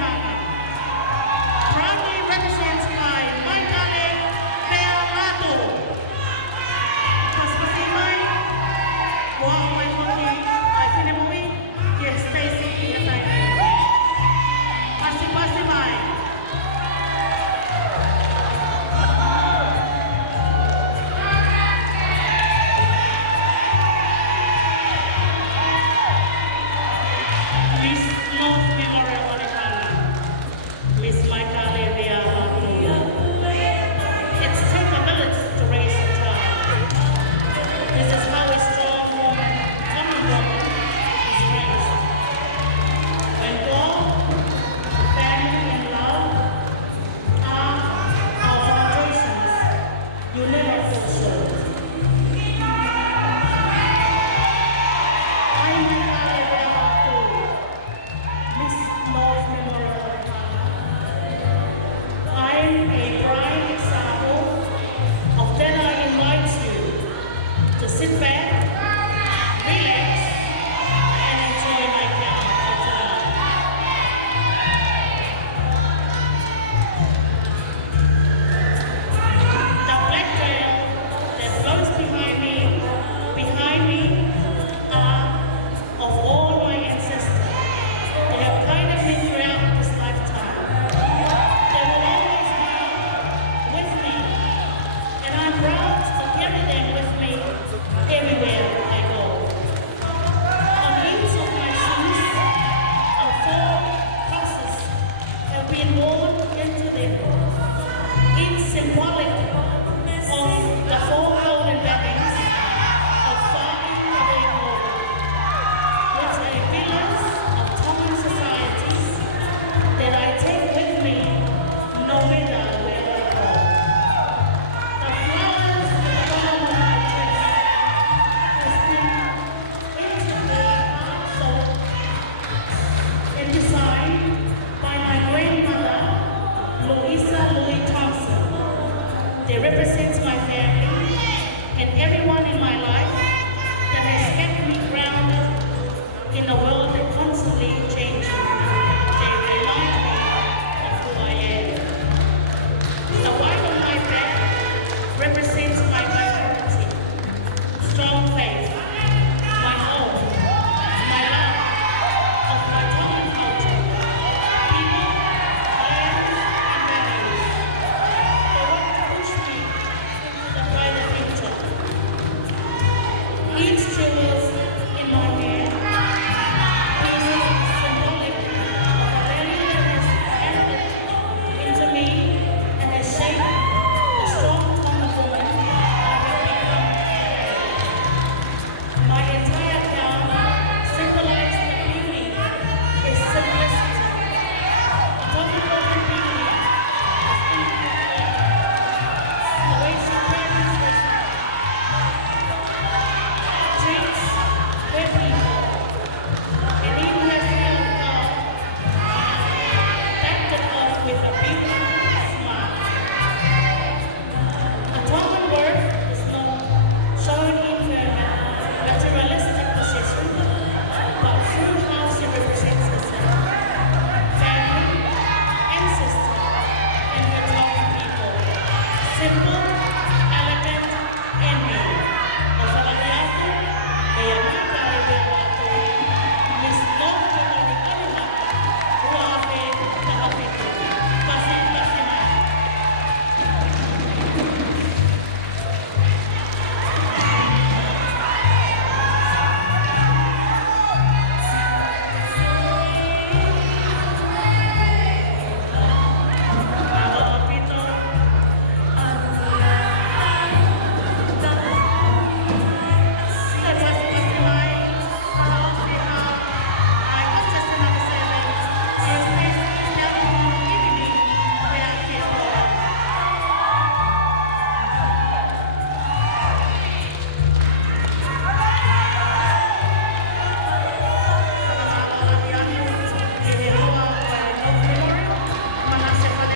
Americana. Proudly represents by my darling Bealato. Paspasibay, wow, my monkey, I feel movie, yes, Stacy, yes, I am. Pasibay. Miss North Memorial Americana. Miss Michael Bealato. It's take a village to raise a child. This is how a strong woman, is raised. When God, family, and love are our foundations, you never feel short. I am Michael Bealato, Miss North Memorial Americana. I'm a prime example of that. I invite you to sit back, relax, and enjoy my piano tonight. The black trail that flows behind me are of all my ancestors. They have guided me throughout this lifetime. They will always be with me, and I'm proud to carry them with me everywhere I go. On each of my shoes are 4 crosses have been worn into them, each symbolic of the 4 golden beginnings of farming Kabeko, which are pillars of Tongan societies that I take with me no matter where I go. The flowers at the bottom of my dress has been intricately sewn and designed by my grandmother, Louisa Louis Thompson. They represent my family and everyone in my life that has kept me grounded in the world